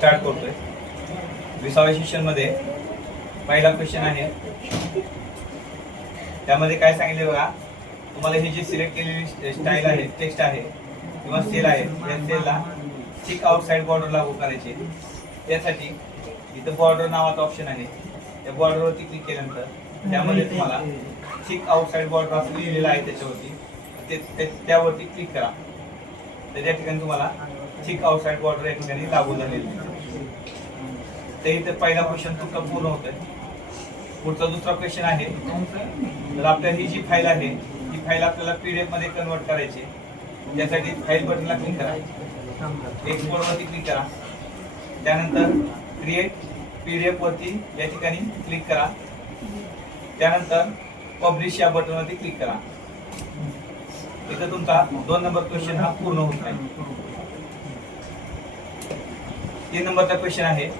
Start करतोय. 20व्या session मध्ये पहिला क्वेश्चन आहे. त्यामध्ये काय सांगितले बघा, तुम्हाला ही जी सिलेक्ट केलेली स्टाईल आहे, टेक्स्ट आहे किंवा सेल आहे, त्या सेलला थिक आउटसाइड बॉर्डर लागू करायची. त्यासाठी इथं बॉर्डर नावाचा ऑप्शन आहे. त्या बॉर्डरवरती क्लिक केल्यानंतर त्यामध्ये तुम्हाला थिक आउटसाइड बॉर्डर असं लिहिलेलं आहे. त्याच्यावरती त्यावरती क्लिक करा. तर त्या ठिकाणी तुम्हाला थिक आउटसाइड बॉर्डर या ठिकाणी लागू झालेली आहे. तर इथे पहिला क्वेश्चन तुमचा पूर्ण होतोय. पुढचा दुसरा क्वेश्चन आहे. तर आपल्या ही जी फाईल आहे, ही फाईल आपल्याला PDF मध्ये कन्वर्ट करायची. त्यासाठी फाईल बटनला क्लिक करा, एक्सपोर्ट वरती क्लिक करा. त्यानंतर क्रिएट PDF वरती या ठिकाणी क्लिक करा. त्यानंतर पब्लिश या बटन वरती क्लिक करा. इथं तुमचा 2 नंबर क्वेश्चन हा पूर्ण होत आहे. 3 नंबरचा क्वेश्चन आहे.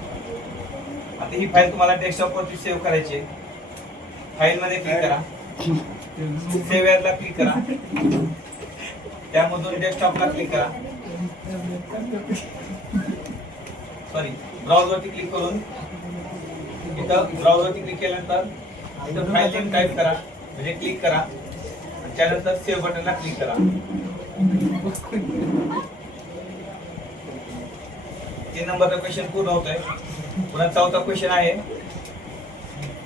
आता ही फाईल तुम्हाला डेस्कटॉप वरती सेव्ह करायची आहे. फाईल मध्ये क्लिक करा, सेव्ह ॲजला क्लिक करा. त्यामधून डेस्कटॉपला क्लिक करा, ब्राउझ वरती क्लिक करून इथं ब्राउझ वरती क्लिक केल्यानंतर इथं फाईल नेम टाईप करा, म्हणजे क्लिक करा. त्यानंतर सेव्ह बटनला क्लिक करा. 3 नंबरचा क्वेश्चन पूर्ण होतोय. पुन्हा 4था क्वेश्चन आहे.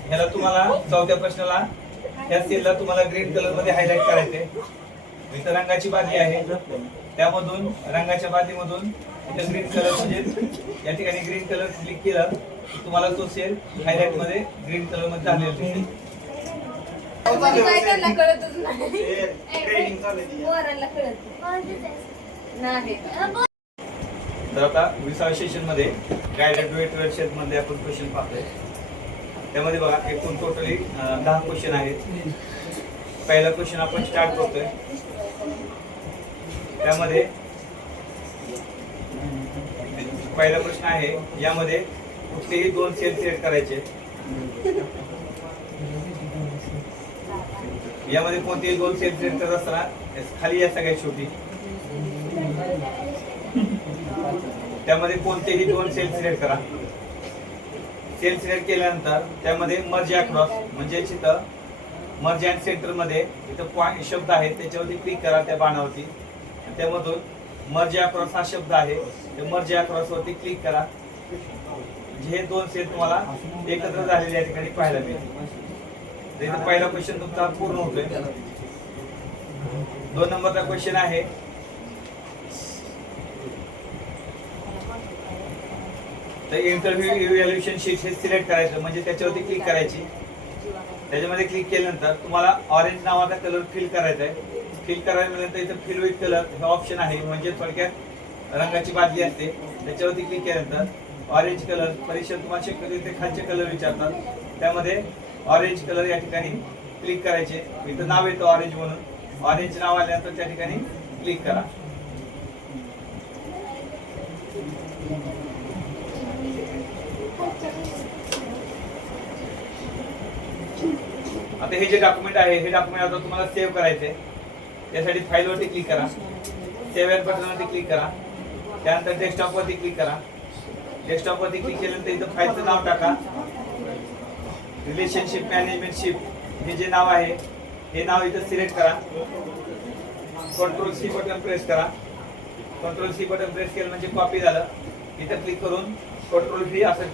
ह्याला तुम्हाला 4थ्या प्रश्नाला ह्या सेलला तुम्हाला ग्रीन कलर मध्ये हायलाइट करायचे. इथं रंगाची बादली आहे, त्यामधून रंगाच्या बादलीमधून इथं ग्रीन कलर म्हणजे या ठिकाणी ग्रीन कलर क्लिक केलं तुम्हाला तो सेल हायलाइट मध्ये ग्रीन कलर मध्ये झालेला दिसेल. तर आता 20व्या सेशन मध्ये गायडेड ट्युटोरियल शेट मध्ये आपण क्वेश्चन पाहतोय. त्यामध्ये बघा एकूण टोटली 10 क्वेश्चन आहेत. पहिला क्वेश्चन आपण स्टार्ट करतोय. त्यामध्ये पहिला प्रश्न आहे. यामध्ये कुठलेही 2 सेल सिलेक्ट करायचे. यामध्ये कोणतेही 2 सेल सिलेक्ट करत असताना खाली या सगळ्यात शेवटी त्यामध्ये कोणतेही 2 सेल सिलेक्ट करा. सेल सिलेक्ट केल्यानंतर त्यामध्ये मर्ज अक्रॉस म्हणजे इथं मर्ज अँड सेंटर मध्ये इथं पॉइंट शब्द आहे, त्याच्यावरती क्लिक करा त्या बाणावरती. त्यामधून मर्ज अक्रॉस हा शब्द आहे, ते मर्ज अक्रॉस वरती क्लिक करा. हे 2 सेल तुम्हाला एकत्र झालेले या ठिकाणी पाहायला मिळतील. इथं पहिला क्वेश्चन तुमचा पूर्ण होतोय. 2 नंबरचा क्वेश्चन आहे. तर इंटरव्ह्यू इव्हॅल्युएशन शीट हे सिलेक्ट करायचं, म्हणजे त्याच्यावरती क्लिक करायची. त्याच्यामध्ये क्लिक केल्यानंतर तुम्हाला ऑरेंज नावाचा कलर फिल करायचा आहे. फिल करायल्यानंतर इथं फिल विथ कलर हे ऑप्शन आहे, म्हणजे थोडक्यात रंगाची बादली असते. त्याच्यावरती क्लिक केल्यानंतर ऑरेंज कलर परीक्षा तुम्हाला शक्यतो इथे खालचे कलर विचारतात. त्यामध्ये ऑरेंज कलर या ठिकाणी क्लिक करायचे. इथं नाव येतं ऑरेंज म्हणून. ऑरेंज नाव आल्यानंतर त्या ठिकाणी क्लिक करा. आता हे जे डॉक्युमेंट आहे, हे डॉक्युमेंट आता तुम्हाला सेव्ह करायचे. त्यासाठी फाईल वरती क्लिक करा, सेव्ह ॲज बटन वरती क्लिक करा. त्यानंतर डेस्कटॉप वरती क्लिक करा. डेस्कटॉप वरती क्लिक केल्यानंतर इथं फाईलचं नाव टाका. रिलेशनशिप मॅनेजमेंट शिप हे जे नाव आहे, हे नाव इथं सिलेक्ट करा. Ctrl+C बटन प्रेस करा. Ctrl+C बटन प्रेस केलं म्हणजे कॉपी झालं. इथं क्लिक करून Ctrl+V असं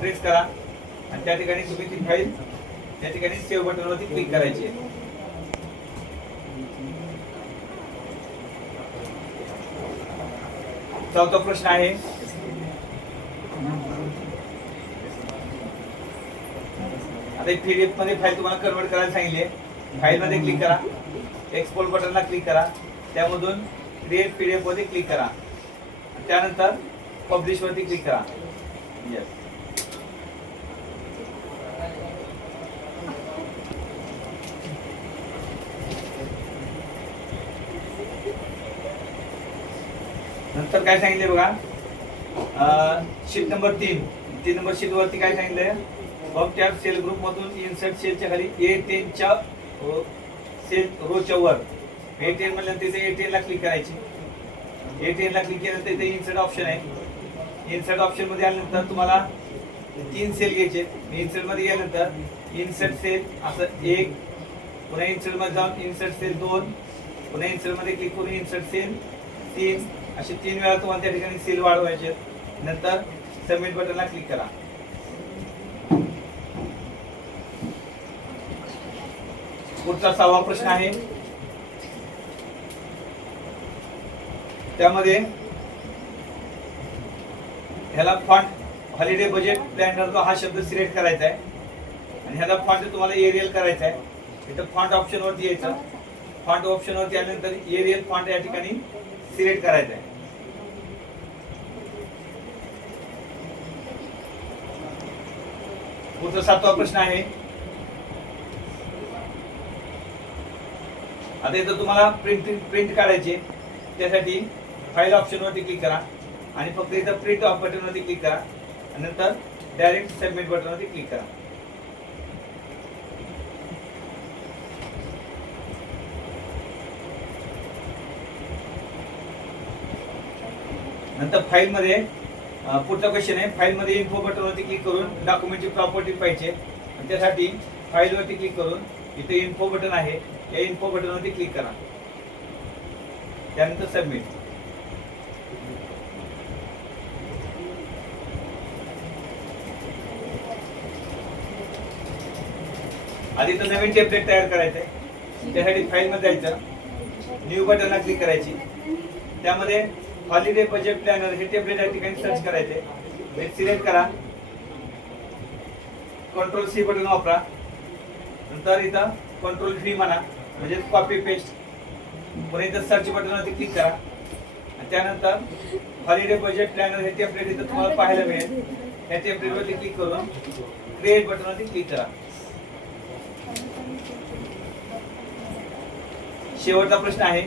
प्रेस करा आणि त्या ठिकाणी तुम्ही ती फाईल त्या ठिकाणी सेव्ह बटन वरती क्लिक करायची आहे. चौथा प्रश्न आहे. आता PDF मध्ये फाईल तुम्हाला कन्वर्ट करायला सांगितली आहे. फाईल मध्ये क्लिक करा, एक्सपोर्ट बटनला क्लिक करा. त्यामधून क्रिएट PDF वरती क्लिक करा. त्यानंतर पब्लिश वरती क्लिक करा. यस. नंतर काय सांगितले बघा, शीट नंबर 3 नंबर शीट वरती काय सांगितलंय, बॉब टॅब सेल ग्रुप मधून इन्सर्ट सेलच्या खाली A10 च्या सेल रोच्या वर A10 म्हणलं तिथे A10 ला क्लिक करायची. A10 ला क्लिक केल्यानंतर इथे इन्सर्ट ऑप्शन आहे. इन्सर्ट ऑप्शन मध्ये आल्यानंतर तुम्हाला 3 सेल घ्यायचे. इन्सर्ट मध्ये गेल्यानंतर इन्सर्ट सेल असं 1, पुन्हा इन्सर्ट मध्ये जाऊन इन्सर्ट सेल 2, पुन्हा इन्सर्ट मध्ये क्लिक करून इन्सर्ट सेल 3, असे 3 वेळा तुम्हाला त्या ठिकाणी सेल वाढवायचे. नंतर सबमिट बटनला क्लिक करा. पुढचा 6वा प्रश्न आहे. त्यामध्ये ह्याला फॉन्ट हॉलिडे बजेट प्लॅनर हा शब्द सिलेक्ट करायचा आहे आणि ह्याला फॉन्ट तुम्हाला एरियल करायचा आहे. इथं फॉन्ट ऑप्शन वरती यायचं. फॉन्ट ऑप्शन वरती आल्यानंतर एरियल फॉन्ट या ठिकाणी सिलेक्ट करायचा आहे. पुढचा 7वा प्रश्न आहे. आता इथं तुम्हाला प्रिंट काढायची. त्यासाठी फाईल ऑप्शन वरती क्लिक करा आणि फक्त इथं प्रिंट ऑफ बटन वरती क्लिक करा आणि नंतर डायरेक्ट सबमिट बटन वरती क्लिक करा. नंतर फाईल मध्ये पुढचा क्वेश्चन आहे. फाईल मध्ये इन्फो बटन वरती क्लिक करून डॉक्युमेंटची प्रॉपर्टी पाहिजे. त्यासाठी फाईल वरती क्लिक करून इथे इन्फो बटन आहे, या इन्फो बटन वरती क्लिक करा. त्यानंतर सबमिट. आधी तर नवीन टेम्पलेट तयार करायचं आहे. त्यासाठी फाईल मध्ये जायचं, न्यू बटनला क्लिक करायची. त्यामध्ये हॉलिडे बजेट प्लॅनर हे टेम्पलेट या ठिकाणी सर्च करायचे. सिलेक्ट करा, कंट्रोल सी बटन वापरा. नंतर इथं कंट्रोल व्ही म्हणा, म्हणजे कॉपी पेस्ट. पुन्हा इथं सर्च बटनवरती क्लिक करा आणि त्यानंतर हॉलिडे बजेट प्लॅनर हे टेम्पलेट इथं तुम्हाला पाहायला मिळेल. या टेम्पलेटवरती क्लिक करून क्रिएट बटनवरती क्लिक करा. शेवटचा प्रश्न आहे.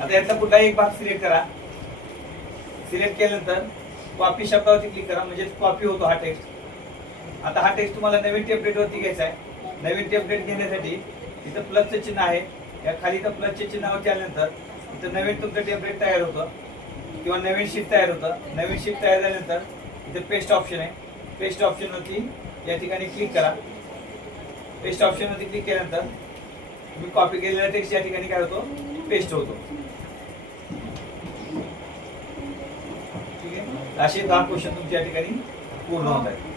आता यातला कुठलाही एक भाग सिलेक्ट करा. सिलेक्ट केल्यानंतर कॉपी शब्दावरती क्लिक करा, म्हणजे कॉपी होतो हा टेक्स्ट. आता हा टेक्स्ट तुम्हाला नवीन टेम्पलेट वरती घ्यायचा आहे. नवीन टेम्पलेट घेण्यासाठी इथं प्लसचं चिन्ह आहे. या खाली इथं प्लसच्या चिन्हावरती आल्यानंतर इथं नवीन तुमचं टेम्पलेट तयार होतं किंवा नवीन शीट तयार होतं. नवीन शीट तयार झाल्यानंतर इथे पेस्ट ऑप्शन आहे. पेस्ट ऑप्शन वरती या ठिकाणी क्लिक करा. पेस्ट ऑप्शन वरती क्लिक केल्यानंतर तुम्ही कॉपी केलेला टेक्स्ट या ठिकाणी काय होतो, पेस्ट होतो. ठीक आहे. असे 10 क्वेश्चन तुमच्या या ठिकाणी पूर्ण होत आहेत.